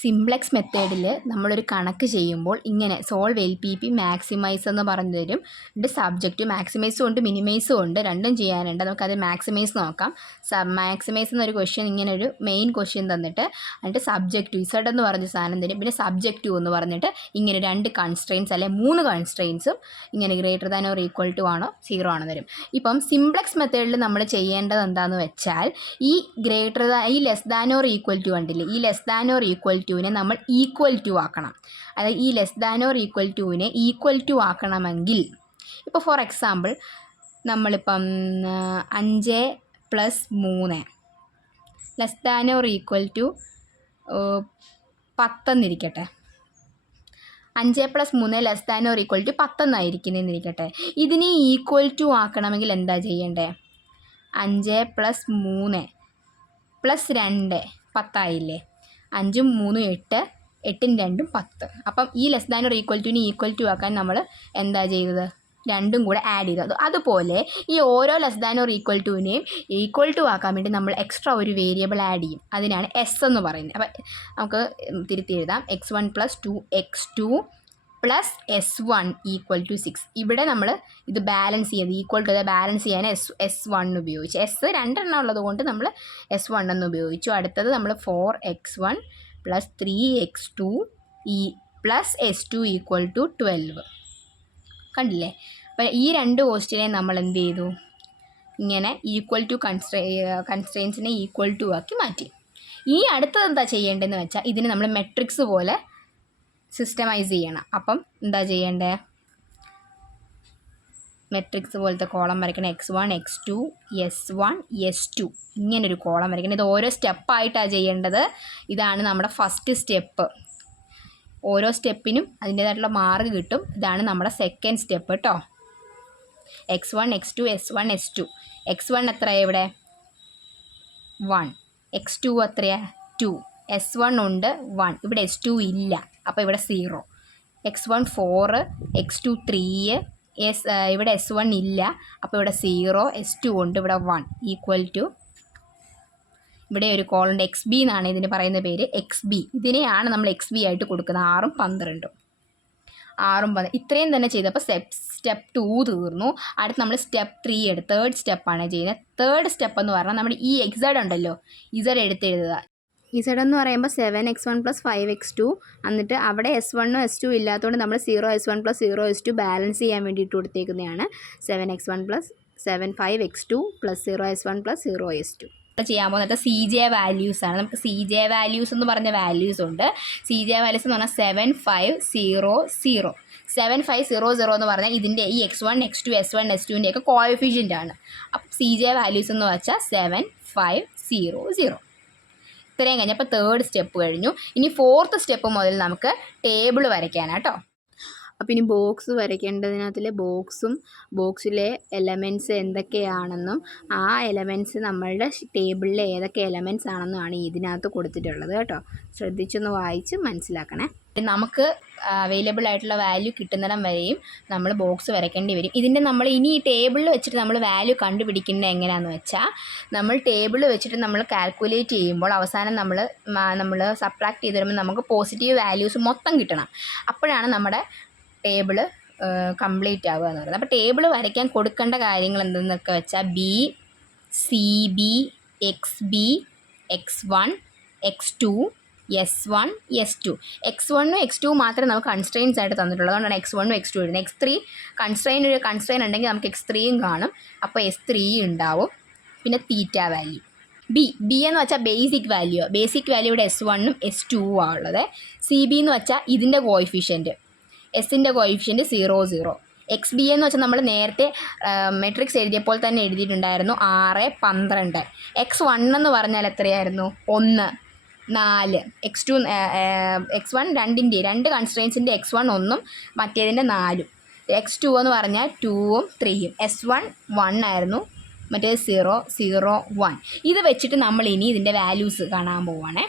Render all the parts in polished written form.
Simplex മെത്തേഡിൽ നമ്മളൊരു കണക്ക് ചെയ്യുമ്പോൾ ഇങ്ങനെ solve L P P maximise എന്ന് പറഞ്ഞു തരും. ഇതിൻ്റെ സബ്ജക്റ്റ് മാക്സിമൈസും ഉണ്ട് മിനിമൈസും ഉണ്ട്, രണ്ടും ചെയ്യാനുണ്ട്. നമുക്കത് മാക്സിമൈസ് നോക്കാം. മാക്സിമൈസ് എന്നൊരു ക്വസ്റ്റ്യൻ, ഇങ്ങനെ ഒരു മെയിൻ ക്വസ്റ്റ്യൻ തന്നിട്ട് എന്നിട്ട് സബ്ജക്റ്റീവ് ഇസഡ് എന്ന് പറഞ്ഞ സാധനം തരും. പിന്നെ സബ്ജക്റ്റീവ് എന്ന് പറഞ്ഞിട്ട് ഇങ്ങനെ 2 കൺസ്ട്രെയിൻസ് അല്ലെ 3 കൺസ്ട്രെയിൻസും ഇങ്ങനെ greater than or equal to ആണോ 0 ആണോ തരും. ഇപ്പം സിംപ്ലക്സ് മെത്തേഡിൽ നമ്മൾ ചെയ്യേണ്ടത് എന്താണെന്ന് വെച്ചാൽ ഈ less than or equal to കണ്ടില്ലേ, ഈ ലെസ് ദാൻ ഓർ ഈക്വൽ ടുവിനെ നമ്മൾ ഈക്വൽ ടു ആക്കണം. അതായത് ഈ ലെസ് ദാൻ ഓർ ഈക്വൽ ടുവിനെ ഈക്വൽ ടു ആക്കണമെങ്കിൽ ഇപ്പോൾ ഫോർ എക്സാമ്പിൾ നമ്മളിപ്പം 5 + 3 less than or equal to 10 എന്നിരിക്കട്ടെ. 5 + 3 less than or equal to 10 എന്നായിരിക്കുന്നതെന്നിരിക്കട്ടെ. ഇതിനെ ഈക്വൽ ടു ആക്കണമെങ്കിൽ എന്താ ചെയ്യേണ്ടത്? 5 + 3 + 2 10 ആയില്ലേ. 5 ഉം 3 8, 8ഉം 2ഉം 10. അപ്പം ഈ ലെസ് ദാൻ ഓർ ഈക്വൽ ടുവിനെ ഈക്വൽ ടു ആക്കാൻ നമ്മൾ എന്താ ചെയ്തത്? രണ്ടും കൂടെ ആഡ് ചെയ്തത്. അതുപോലെ ഈ ഓരോ ലെസ് ദാൻ ഓർ ഈക്വൽ ടുവിനെയും ഈക്വൽ ടു ആക്കാൻ വേണ്ടി നമ്മൾ എക്സ്ട്രാ ഒരു വേരിയബിൾ ആഡ് ചെയ്യും. അതിനാണ് എസ് എന്ന് പറയുന്നത്. അപ്പം നമുക്ക് തിരുത്തി എഴുതാം. x1 + 2x2 + s1 = 6. ഇവിടെ നമ്മൾ ഇത് ബാലൻസ് ചെയ്ത് ഈക്വൽ ടു ബാലൻസ് ചെയ്യാൻ S1 ഉപയോഗിച്ചു. S 2 എണ്ണം ഉള്ളത് കൊണ്ട് നമ്മൾ S1 എന്ന് ഉപയോഗിച്ചു. അടുത്തത് നമ്മൾ 4x1 + 3x2 + s2 = 12. കണ്ടില്ലേ? അപ്പോൾ ഈ 2 ക്വസ്റ്റ്യനെ നമ്മൾ എന്ത് ചെയ്തു? ഇങ്ങനെ ഈക്വൽ ടു കൺസ്ട്രെയിൻസിനെ ഈക്വൽ ടു ആക്കി മാറ്റി. ഇനി അടുത്തത് എന്താ ചെയ്യേണ്ടതെന്ന് വെച്ചാൽ ഇതിന് നമ്മൾ മെട്രിക്സ് പോലെ സിസ്റ്റമൈസ് ചെയ്യണം. അപ്പം എന്താ ചെയ്യേണ്ടത്? മെട്രിക്സ് പോലത്തെ കോളം വരയ്ക്കണം. x1 x2 s1 s2 ഇങ്ങനൊരു കോളം വരയ്ക്കണം. ഇത് ഓരോ സ്റ്റെപ്പായിട്ടാണ് ചെയ്യേണ്ടത്. ഇതാണ് നമ്മുടെ ഫസ്റ്റ് സ്റ്റെപ്പ്. ഓരോ സ്റ്റെപ്പിനും അതിൻ്റേതായിട്ടുള്ള മാർക്ക് കിട്ടും. ഇതാണ് നമ്മുടെ സെക്കൻഡ് സ്റ്റെപ്പ് കേട്ടോ. x1 x2 s1 s2. x1 എത്രയാണ് ഇവിടെ? 1. x2 എത്രയാണ്? 2. s1 ഉണ്ട് 1. ഇവിടെ s2 ഇല്ല, അപ്പോൾ ഇവിടെ 0. x1 4, x2 3, ഇവിടെ s1 ഇല്ല, അപ്പോൾ ഇവിടെ 0. s2 ഉണ്ട്, ഇവിടെ 1 ഈക്വൽ ടു ഇവിടെ ഒരു കോളുണ്ട് XB എന്നാണ് ഇതിന് പറയുന്ന പേര്. XB ഇതിനെയാണ് നമ്മൾ XB ആയിട്ട് കൊടുക്കുന്നത്. 6ഉം 12. 6ഉം 12 ഇത്രയും തന്നെ ചെയ്തപ്പോൾ സ്റ്റെപ്പ് 2 തീർന്നു. അടുത്ത് നമ്മൾ സ്റ്റെപ്പ് 3 എടുത്ത് തേർഡ് സ്റ്റെപ്പാണ് ചെയ്യുന്നത്. തേർഡ് സ്റ്റെപ്പ് എന്ന് പറഞ്ഞാൽ നമ്മുടെ ഈ Z ഉണ്ടല്ലോ, Z എടുത്തെഴുതുക. Z എന്ന് പറയുമ്പോൾ 7x1 + 5x2. എന്നിട്ട് അവിടെ S1 S2 ഇല്ലാത്തതുകൊണ്ട് നമ്മൾ 0s1 + 0s2 ബാലൻസ് ചെയ്യാൻ വേണ്ടിയിട്ട് കൊടുത്തേക്കുന്നതാണ്. 7x1 + 5x2 + 0s1 + 0s2 ചെയ്യാൻ പോകുന്നത് CJ വാല്യൂസ് ആണ്. നമുക്ക് CJ വാല്യൂസ് എന്ന് പറഞ്ഞ വാല്യൂസ് ഉണ്ട്. CJ വാല്യൂസ് എന്ന് പറഞ്ഞാൽ 7 5 0 0. 7 5 0 0 എന്ന് പറഞ്ഞാൽ ഇതിൻ്റെ ഈ x1 x2 s1 s2ൻ്റെ ഒക്കെ കോഎഫിഷ്യൻ്റ് ആണ്. അപ്പം CJ വാല്യൂസ് എന്ന് വെച്ചാൽ 7 5 0 0. ഇത്രയും കഴിഞ്ഞപ്പോൾ തേർഡ് സ്റ്റെപ്പ് കഴിഞ്ഞു. ഇനി ഫോർത്ത് സ്റ്റെപ്പ് മുതൽ നമുക്ക് ടേബിൾ വരയ്ക്കാനാട്ടോ. അപ്പോൾ ഇനി ബോക്സ് വരയ്ക്കേണ്ടതിനകത്തിൽ ബോക്സിലെ എലമെൻറ്റ്സ് എന്തൊക്കെയാണെന്നും ആ എലമെൻറ്റ്സ് നമ്മളുടെ ടേബിളിലെ ഏതൊക്കെ എലമെൻറ്റ്സ് ആണെന്നുമാണ് ഇതിനകത്ത് കൊടുത്തിട്ടുള്ളത് കേട്ടോ. ശ്രദ്ധിച്ചൊന്ന് വായിച്ച് മനസ്സിലാക്കണേ. നമുക്ക് അവൈലബിൾ ആയിട്ടുള്ള വാല്യൂ കിട്ടുന്നിടം വരെയും നമ്മൾ ബോക്സ് വരയ്ക്കേണ്ടി വരും. ഇതിൻ്റെ നമ്മൾ ഇനി ഈ ടേബിളിൽ വെച്ചിട്ട് നമ്മൾ വാല്യൂ കണ്ടുപിടിക്കുന്നത് എങ്ങനെയാണെന്ന് വെച്ചാൽ, നമ്മൾ ടേബിൾ വെച്ചിട്ട് നമ്മൾ കാൽക്കുലേറ്റ് ചെയ്യുമ്പോൾ അവസാനം നമ്മൾ സബ്ട്രാക്ട് ചെയ്ത് വരുമ്പോൾ നമുക്ക് പോസിറ്റീവ് വാല്യൂസ് മൊത്തം കിട്ടണം. അപ്പോഴാണ് നമ്മുടെ ടേബിള് കംപ്ലീറ്റ് ആവുക എന്ന് പറയുന്നത്. അപ്പോൾ ടേബിൾ വരയ്ക്കാൻ കൊടുക്കേണ്ട കാര്യങ്ങൾ എന്തെന്നൊക്കെ വെച്ചാൽ BCB XB x1 x2 s1 s2. x1 x2 മാത്രമേ നമുക്ക് കൺസ്ട്രെയിൻസ് ആയിട്ട് തന്നിട്ടുള്ളൂ. അതുകൊണ്ടാണ് x1 x2 എഴുതുന്നത്. x3 കൺസ്ട്രെയിൻ ഉണ്ടെങ്കിൽ നമുക്ക് x3യും കാണും, അപ്പോൾ s3 ഉണ്ടാവും. പിന്നെ തീറ്റ വാല്യൂ ബി എന്ന് വെച്ചാൽ ബേസിക് വാല്യൂ ഇവിടെ s1ഉം s2ഉം ഉള്ളത്. CB എന്ന് വെച്ചാൽ ഇതിൻ്റെ കോഎഫിഷ്യൻറ്റ്, എസിൻ്റെ കോഎഫിഷ്യൻറ്റ് 0 0. XB എന്ന് വെച്ചാൽ നമ്മൾ നേരത്തെ മെട്രിക്സ് എഴുതിയപ്പോൾ തന്നെ എഴുതിയിട്ടുണ്ടായിരുന്നു 6 12. x1 എന്ന് പറഞ്ഞാൽ എത്രയായിരുന്നു? 1 4. x1 രണ്ടിൻ്റെ 2 കൺസ്ട്രെയിൻസിൻ്റെ x1 1ഉം മറ്റേതിൻ്റെ 4ഉം. x2 എന്ന് പറഞ്ഞാൽ 2ഉം 3ഉം. s1 1 ആയിരുന്നു, മറ്റേത് 0 0 1. ഇത് വെച്ചിട്ട് നമ്മൾ ഇനി ഇതിൻ്റെ വാല്യൂസ് കാണാൻ പോവുകയാണേ.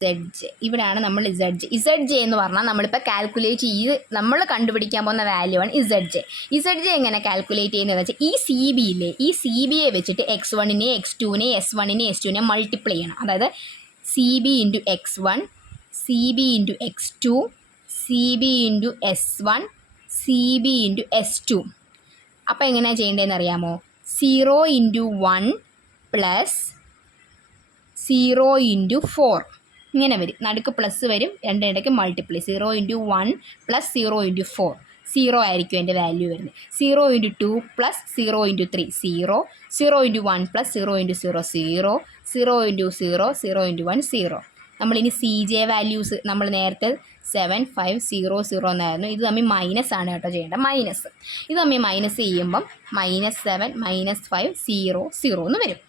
ZJ ഇവിടെയാണ് നമ്മൾ ZJ എന്ന് പറഞ്ഞാൽ നമ്മളിപ്പോൾ കാൽക്കുലേറ്റ് ചെയ്ത് നമ്മൾ കണ്ടുപിടിക്കാൻ പോകുന്ന വാല്യൂ ആണ് ZJ എങ്ങനെ കാൽക്കുലേറ്റ് ചെയ്യുന്നതെന്ന് വെച്ചാൽ ഈ CBയെ വെച്ചിട്ട് x1നെ x2നെ s1നെ s2നെ മൾട്ടിപ്ലൈ ചെയ്യണം. അതായത് CB × x1 C B into x2 C B into S1 C B into S2. അപ്പോൾ എങ്ങനെയാണ് ചെയ്യേണ്ടതെന്ന് അറിയാമോ? 0 ഇൻറ്റു 1 പ്ലസ് 0 ഇൻറ്റു 4 ഇങ്ങനെ വരും. നടുക്ക് പ്ലസ് വരും, രണ്ടിടയ്ക്ക് മൾട്ടിപ്ലൈ. 0 ഇൻറ്റു 1 പ്ലസ് 0 ഇൻറ്റു 4 0 ആയിരിക്കും എൻ്റെ വാല്യൂ വരുന്നത്. 0 into 2 plus 0 into 3 0 0 into 1 plus 0 into 0 0 0 into 0 0 into 1 0. നമ്മളിനി സി ജെ വാല്യൂസ് നമ്മൾ നേരത്തെ 7 5 0 0 എന്നായിരുന്നു. ഇത് തമ്മിൽ മൈനസ് ആണ് കേട്ടോ ചെയ്യേണ്ടത്. മൈനസ് ഇത് തമ്മിൽ മൈനസ് ചെയ്യുമ്പം -7 -5 0 0 എന്ന് വരും.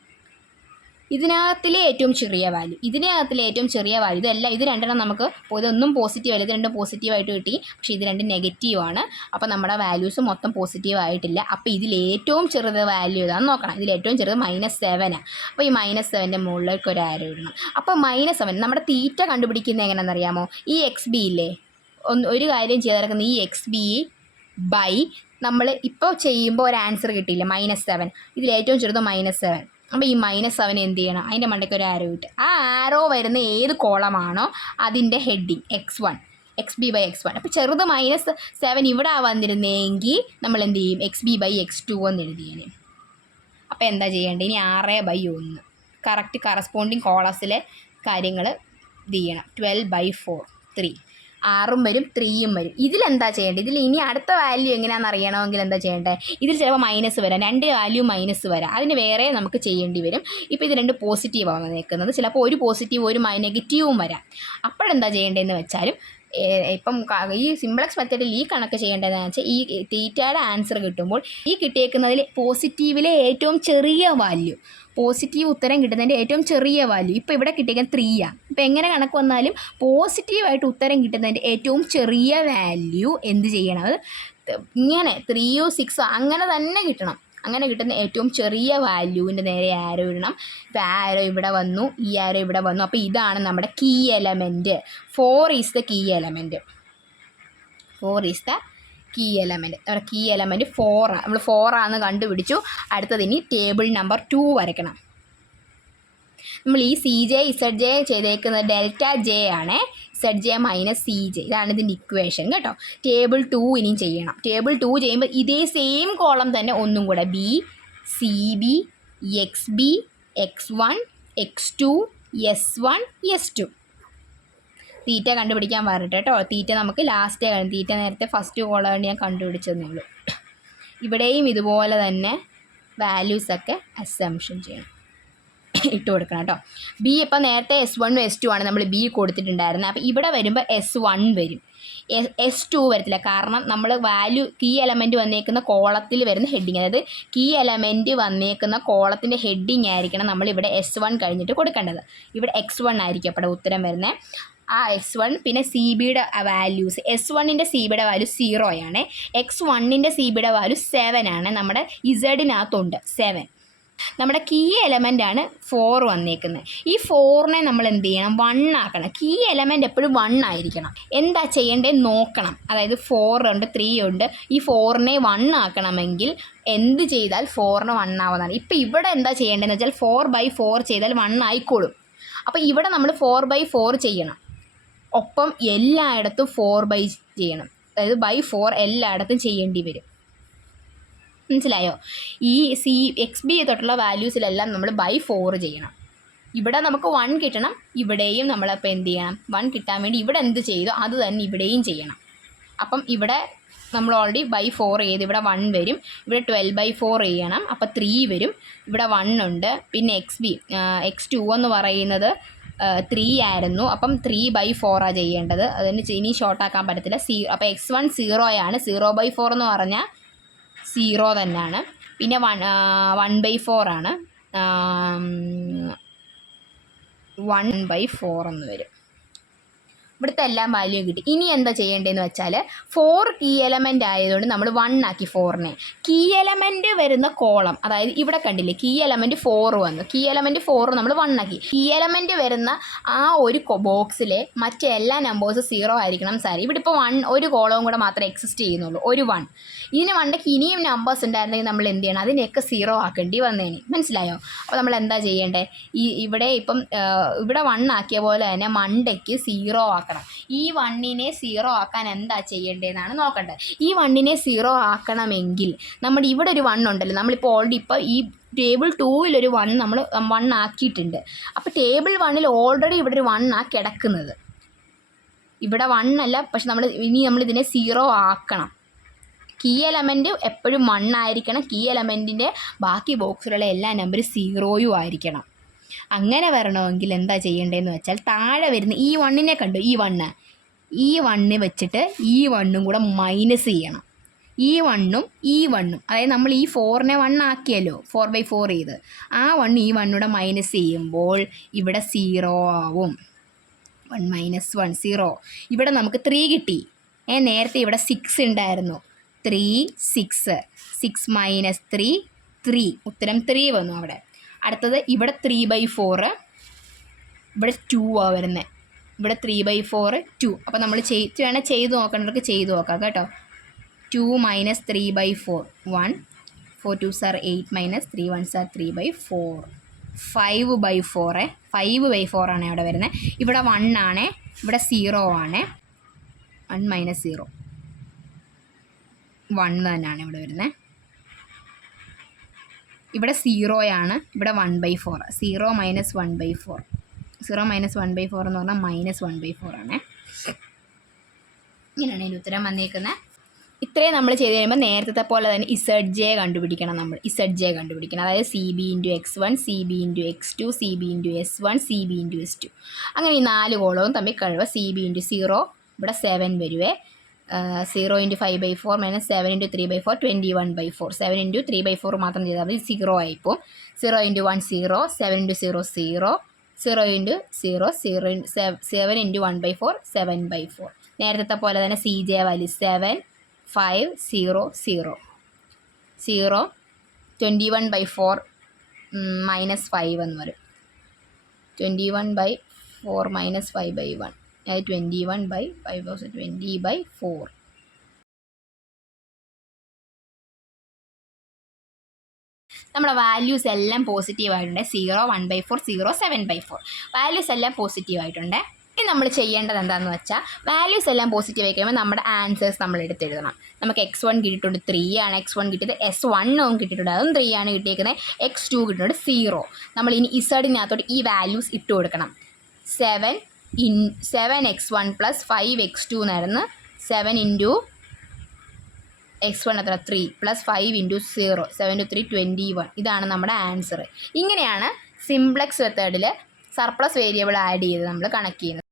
ഇതിനകത്തിലെ ഏറ്റവും ചെറിയ വാല്യൂ ഇതെല്ലാം ഇത് രണ്ടെണ്ണം നമുക്ക് ഇതൊന്നും പോസിറ്റീവ് അല്ല, ഇത് രണ്ടും പോസിറ്റീവായിട്ട് കിട്ടി. പക്ഷേ ഇത് രണ്ടും നെഗറ്റീവാണ്. അപ്പോൾ നമ്മുടെ വാല്യൂസ് മൊത്തം പോസിറ്റീവ് ആയിട്ടില്ല. അപ്പോൾ ഇതിൽ ഏറ്റവും ചെറുത് വാല്യൂ ഏതാണെന്ന് നോക്കണം. ഇതിൽ ഏറ്റവും ചെറുത് -7. അപ്പോൾ ഈ -7ൻ്റെ മുകളിലേക്ക് ഒരു ആരോ ഇടണം. അപ്പോൾ -7 നമ്മുടെ തീറ്റ കണ്ടുപിടിക്കുന്നത് എങ്ങനെയാണെന്നറിയാമോ? ഈ എക്സ് ബി ഇല്ലേ, ഒരു കാര്യം ചെയ്ത് നടക്കുന്ന ഈ എക്സ് ബി ബൈ നമ്മൾ ഇപ്പോൾ ചെയ്യുമ്പോൾ ഒരു ആൻസർ കിട്ടിയില്ല -7. ഇതിൽ ഏറ്റവും ചെറുത് -7. അപ്പോൾ ഈ -7 എന്ത് ചെയ്യണം? അതിൻ്റെ മണ്ടയ്ക്ക് ഒരു ആരോ ഇട്ട് ആ ആരോ വരുന്ന ഏത് കോളമാണോ അതിൻ്റെ heading x1 X B by x1. അപ്പോൾ ചെറുത് -7 ഇവിടെ വന്നിരുന്നെങ്കിൽ നമ്മൾ എന്ത് ചെയ്യും? xb/x2 എന്ന് എഴുതിയേനെ. അപ്പോൾ എന്താ ചെയ്യേണ്ടത്? ഇനി 6/1 കറക്റ്റ് കറസ്പോണ്ടിങ് കോളസിലെ കാര്യങ്ങൾ ഇത് ചെയ്യണം. 12/4 3 6ഉം വരും 3യും വരും. ഇതിലെന്താ ചെയ്യേണ്ടത്? ഇതിൽ ഇനി അടുത്ത വാല്യൂ എങ്ങനെയാണെന്ന് അറിയണമെങ്കിൽ എന്താ ചെയ്യേണ്ടത്? ഇതിൽ ചിലപ്പോൾ മൈനസ് വരാം, 2 വാല്യൂ മൈനസ് വരാം. അതിന് വേറെ നമുക്ക് ചെയ്യേണ്ടി വരും. ഇപ്പോൾ ഇത് 2 പോസിറ്റീവാണ് നിൽക്കുന്നത്, ചിലപ്പോൾ ഒരു പോസിറ്റീവ് ഒരു നെഗറ്റീവും വരാം. അപ്പോഴെന്താ ചെയ്യേണ്ടതെന്ന് വെച്ചാലും ഇപ്പം ഈ സിംപ്ലക്സ് മെത്തേഡിൽ ഈ കണക്ക് ചെയ്യേണ്ടതെന്ന് വെച്ചാൽ ഈ തീറ്റയുടെ ആൻസർ കിട്ടുമ്പോൾ ഈ കിട്ടിയേക്കുന്നതിൽ പോസിറ്റീവിലെ ഏറ്റവും ചെറിയ വാല്യൂ, പോസിറ്റീവ് ഉത്തരം കിട്ടുന്നതിൻ്റെ ഏറ്റവും ചെറിയ വാല്യൂ ഇപ്പോൾ ഇവിടെ കിട്ടിയേക്കുന്നത് 3 ഇപ്പോൾ എങ്ങനെ കണക്ക് വന്നാലും പോസിറ്റീവായിട്ട് ഉത്തരം കിട്ടുന്നതിൻ്റെ ഏറ്റവും ചെറിയ വാല്യൂ എന്ത് ചെയ്യണം? അത് ഇങ്ങനെ 3 6 അങ്ങനെ തന്നെ കിട്ടണം. അങ്ങനെ കിട്ടുന്ന ഏറ്റവും ചെറിയ വാല്യൂവിൻ്റെ നേരെ ആരോ ഇടണം. ഇപ്പോൾ ആരോ ഇവിടെ വന്നു, ഈ ആരോ ഇവിടെ വന്നു. അപ്പോൾ ഇതാണ് നമ്മുടെ key element. 4 is the key element. 4 is the key element. നമ്മുടെ കീ എലമെൻറ്റ് 4 ആണ്. നമ്മൾ 4 ആണെന്ന് കണ്ടുപിടിച്ചു. അടുത്തതിനി ടേബിൾ നമ്പർ 2 വരയ്ക്കണം. നമ്മൾ ഈ സി ജെ ഇസഡ് ജെ ചെയ്തേക്കുന്നത് ഡെൽറ്റ ജെ ആണ്, Z J minus C J. ഇതാണ് ഇതിൻ്റെ ഇക്വേഷൻ കേട്ടോ. ടേബിൾ 2 ഇനിയും ചെയ്യണം. ടേബിൾ 2 ചെയ്യുമ്പോൾ ഇതേ സെയിം കോളം തന്നെ ഒന്നും കൂടെ B C B X B x1 x2 S1 S2. തീറ്റ കണ്ടുപിടിക്കാൻ പറഞ്ഞിട്ട് കേട്ടോ. തീറ്റ നമുക്ക് ലാസ്റ്റേ കാണും. തീറ്റ നേരത്തെ ഫസ്റ്റ് കോളം വേണ്ടി ഞാൻ കണ്ടുപിടിച്ചതേ ഉള്ളൂ. ഇവിടെയും ഇതുപോലെ തന്നെ വാല്യൂസൊക്കെ അസംഷൻ ചെയ്യണം, ഇട്ട് കൊടുക്കണം കേട്ടോ. ബി ഇപ്പം നേരത്തെ S1 S2 ആണ് നമ്മൾ ബി കൊടുത്തിട്ടുണ്ടായിരുന്നത്. അപ്പോൾ ഇവിടെ വരുമ്പോൾ S1 വരും, S2 വരത്തില്ല. കാരണം നമ്മൾ വാല്യൂ കീ എലമെൻറ്റ് വന്നേക്കുന്ന കോളത്തിൽ വരുന്ന ഹെഡിങ്, അതായത് കീ എലമെൻറ്റ് വന്നേക്കുന്ന കോളത്തിൻ്റെ ഹെഡിങ് ആയിരിക്കണം നമ്മളിവിടെ S1 കഴിഞ്ഞിട്ട് കൊടുക്കേണ്ടത്. ഇവിടെ x1 ആയിരിക്കും അപ്പോൾ ഉത്തരം വരുന്നത്. ആ x1 പിന്നെ സി ബിയുടെ വാല്യൂസ്, S1ൻ്റെ സി ബിയുടെ വാല്യൂ 0 ആണ്, x1ൻ്റെ സി ബിയുടെ വാല്യൂ 7 ആണ്. നമ്മുടെ ഇസഡിനകത്തുണ്ട് 7. നമ്മുടെ കീ എലമെൻ്റാണ് 4 വന്നേക്കുന്നത്. ഈ 4നെ നമ്മൾ എന്ത് ചെയ്യണം? 1 ആക്കണം. കീ എലമെൻറ്റ് എപ്പോഴും 1 ആയിരിക്കണം. എന്താ ചെയ്യേണ്ടത് നോക്കണം. അതായത് 4 ഉണ്ട് 3 ഉണ്ട്. ഈ 4നെ 1 ആക്കണമെങ്കിൽ എന്ത് ചെയ്താൽ 4നെ 1 ആവുന്നതാണ്. ഇപ്പോൾ ഇവിടെ എന്താ ചെയ്യേണ്ടതെന്ന് വെച്ചാൽ 4/4 ചെയ്താൽ 1 ആയിക്കോളും. അപ്പോൾ ഇവിടെ നമ്മൾ 4/4 ചെയ്യണം. ഒപ്പം എല്ലായിടത്തും 4 ചെയ്യണം. അതായത് /4 എല്ലായിടത്തും ചെയ്യേണ്ടി വരും. മനസ്സിലായോ? ഈ എക്സ് ബി തൊട്ടുള്ള വാല്യൂസിലെല്ലാം നമ്മൾ /4 ചെയ്യണം. ഇവിടെ നമുക്ക് 1 കിട്ടണം, ഇവിടെയും നമ്മളപ്പോൾ എന്ത് ചെയ്യണം? 1 കിട്ടാൻ വേണ്ടി ഇവിടെ എന്ത് ചെയ്തോ അത് തന്നെ ഇവിടെയും ചെയ്യണം. അപ്പം ഇവിടെ നമ്മൾ ഓൾറെഡി /4 ചെയ്ത് ഇവിടെ 1 വരും. ഇവിടെ 12/4 ചെയ്യണം, അപ്പോൾ 3 വരും. ഇവിടെ 1 ഉണ്ട്. പിന്നെ x2 എന്ന് പറയുന്നത് 3 ആയിരുന്നു. അപ്പം 3/4 ചെയ്യേണ്ടത്. അതിന് ഇനി ഷോർട്ടാക്കാൻ പറ്റത്തില്ല. അപ്പോൾ x1 0 ആണ്. 0/4 എന്ന് പറഞ്ഞാൽ 0 തന്നെയാണ്. പിന്നെ 1/4 ആണ്. 1/4 എന്ന് വരും. ഇവിടുത്തെ എല്ലാം വാല്യൂ കിട്ടി. ഇനി എന്താ ചെയ്യേണ്ടതെന്ന് വെച്ചാൽ 4 കീ എലമെൻ്റ് ആയതുകൊണ്ട് നമ്മൾ 1 ആക്കി 4നെ. കീ എലമെൻറ്റ് വരുന്ന കോളം, അതായത് ഇവിടെ കണ്ടില്ലേ കീ എലമെൻറ്റ് 4 വന്നു, കീ എലമെൻറ്റ് 4 നമ്മൾ 1 ആക്കി. കീ എലമെൻറ്റ് വരുന്ന ആ ഒരു ബോക്സിലെ മറ്റെല്ലാ നമ്പേഴ്സ് 0 ആയിരിക്കണം സാർ. ഇവിടെ ഇപ്പോൾ 1 ഒരു കോളവും കൂടെ മാത്രമേ എക്സിസ്റ്റ് ചെയ്യുന്നുള്ളൂ, ഒരു 1. ഇതിന് മണ്ടയ്ക്ക് ഇനിയും നമ്പേഴ്സ് ഉണ്ടായിരുന്നെങ്കിൽ നമ്മൾ എന്ത് ചെയ്യണം, അതിനെയൊക്കെ 0 ആക്കേണ്ടി വന്നേനെ. മനസ്സിലായോ? അപ്പോൾ നമ്മൾ എന്താ ചെയ്യേണ്ടത്, ഇവിടെ ഇപ്പം ഇവിടെ 1 ആക്കിയ പോലെ തന്നെ മണ്ടയ്ക്ക് 0 ആക്കണം. ഈ 1നെ 0 ആക്കാൻ എന്താ ചെയ്യേണ്ടതെന്നാണ് നോക്കേണ്ടത്. ഈ 1നെ 0 ആക്കണമെങ്കിൽ നമ്മുടെ ഇവിടെ ഒരു 1 ഉണ്ടല്ലോ, നമ്മളിപ്പോൾ ഓൾറെഡി ഇപ്പോൾ ഈ ടേബിൾ 2-ൽ 1 നമ്മൾ 1 ആക്കിയിട്ടുണ്ട്. അപ്പോൾ ടേബിൾ 1-ൽ ഓൾറെഡി ഇവിടെ ഒരു 1 ആ കിടക്കുന്നത്. ഇവിടെ 1 അല്ല, പക്ഷെ നമ്മളിതിനെ 0 ആക്കണം. കീ എലമെൻറ്റ് എപ്പോഴും 1 ആയിരിക്കണം. കീ എലമെൻറ്റിൻ്റെ ബാക്കി ബോക്സിലുള്ള എല്ലാ നമ്പറും 0 ആയിരിക്കണം. അങ്ങനെ വരണമെങ്കിൽ എന്താ ചെയ്യേണ്ടതെന്ന് വെച്ചാൽ താഴെ വരുന്ന ഈ 1നെ കണ്ടു, ഈ 1 വെച്ചിട്ട് ഈ 1ഉം കൂടെ മൈനസ് ചെയ്യണം. ഈ 1ഉം ഈ 1ഉം, അതായത് നമ്മൾ ഈ 4നെ 1 ആക്കിയല്ലോ, 4/4 ചെയ്ത്, ആ 1 ഈ 1 മൈനസ് ചെയ്യുമ്പോൾ ഇവിടെ 0 ആവും. 1 - 1 0. ഇവിടെ നമുക്ക് 3 കിട്ടി. നേരത്തെ ഇവിടെ 6 ഉണ്ടായിരുന്നു. 3 6 6 - 3 3, ഉത്തരം 3 വന്നു അവിടെ. അടുത്തത് ഇവിടെ 3/4, ഇവിടെ 2 ആണ് വരുന്നത്. ഇവിടെ 3/4 2. അപ്പോൾ നമ്മൾ വേണേൽ ചെയ്ത് നോക്കേണ്ടവർക്ക് ചെയ്ത് നോക്കാം കേട്ടോ. 2 - 3/4 1, 4 2s are 8 - 3 1s are 3/4, 5/4. 5/4 ആണ് അവിടെ വരുന്നത്. ഇവിടെ 1 ആണ്, ഇവിടെ 0 ആണ്. 1 - 0 1 തന്നെയാണ് ഇവിടെ വരുന്നത്. ഇവിടെ 0 ആണ്, ഇവിടെ 1/4. 0 - 1/4. 0 - 1/4 എന്ന് പറഞ്ഞാൽ -1/4 ആണ്. ഇങ്ങനെയാണ് ഇതിൻ്റെ ഉത്തരം വന്നേക്കുന്നത്. ഇത്രയും നമ്മൾ ചെയ്ത് കഴിയുമ്പോൾ നേരത്തെ പോലെ തന്നെ ZJ കണ്ടുപിടിക്കണം. നമ്മൾ ZJ കണ്ടുപിടിക്കണം. അതായത് CB × X1, CB × X2, CB × S1, CB × S2. അങ്ങനെ ഈ 4 കോളവും തമ്മിൽ കഴിയുക. CB × 0 ഇവിടെ 7 വരുവേ. 0 × 5/4 - 7 × 3/4 21/4. 7 × 3/4 മാത്രം ചെയ്താൽ മതി, 0 ആയിപ്പോൾ. 0 × 1 0, 7 × 0 0, 0 × 0 0, 7 × 1/4 7/4. നേരത്തെ പോലെ തന്നെ CJ വാല്യൂ 7 5 0 0 0. 21/4 -5 എന്ന് വരും. 21/4 - 5/1, അതായത് 21/5 20/4. നമ്മുടെ വാല്യൂസ് എല്ലാം പോസിറ്റീവ് ആയിട്ടുണ്ട്. 0 1/4 0 7/4 വാല്യൂസ് എല്ലാം പോസിറ്റീവ് ആയിട്ടുണ്ട്. ഇനി നമ്മൾ ചെയ്യേണ്ടത് എന്താണെന്ന് വെച്ചാൽ വാല്യൂസ് എല്ലാം പോസിറ്റീവ് ആയി കഴിയുമ്പോൾ നമ്മുടെ ആൻസേഴ്സ് നമ്മൾ എടുത്തെഴുതണം. നമുക്ക് X1 കിട്ടിയിട്ടുണ്ട് 3 ആണ് X1 കിട്ടിയത്. S1 കിട്ടിയിട്ടുണ്ട്, അതും 3 ആണ് കിട്ടിയിരിക്കുന്നത്. X2 കിട്ടിയിട്ടുണ്ട് 0. നമ്മൾ ഇനി ഇസഡിനകത്തോട്ട് ഈ വാല്യൂസ് ഇട്ട് കൊടുക്കണം. 7x1 + 5x2 എന്നായിരുന്നു. 7 × x1 എത്ര 3 + 5 × 0 7 × 3 21. ഇതാണ് നമ്മുടെ ആൻസർ. ഇങ്ങനെയാണ് സിംപ്ലക്സ് മെത്തേഡിൽ സർപ്ലസ് വേരിയബിൾ ആഡ് ചെയ്ത് നമ്മൾ കണക്ട് ചെയ്യുന്നത്.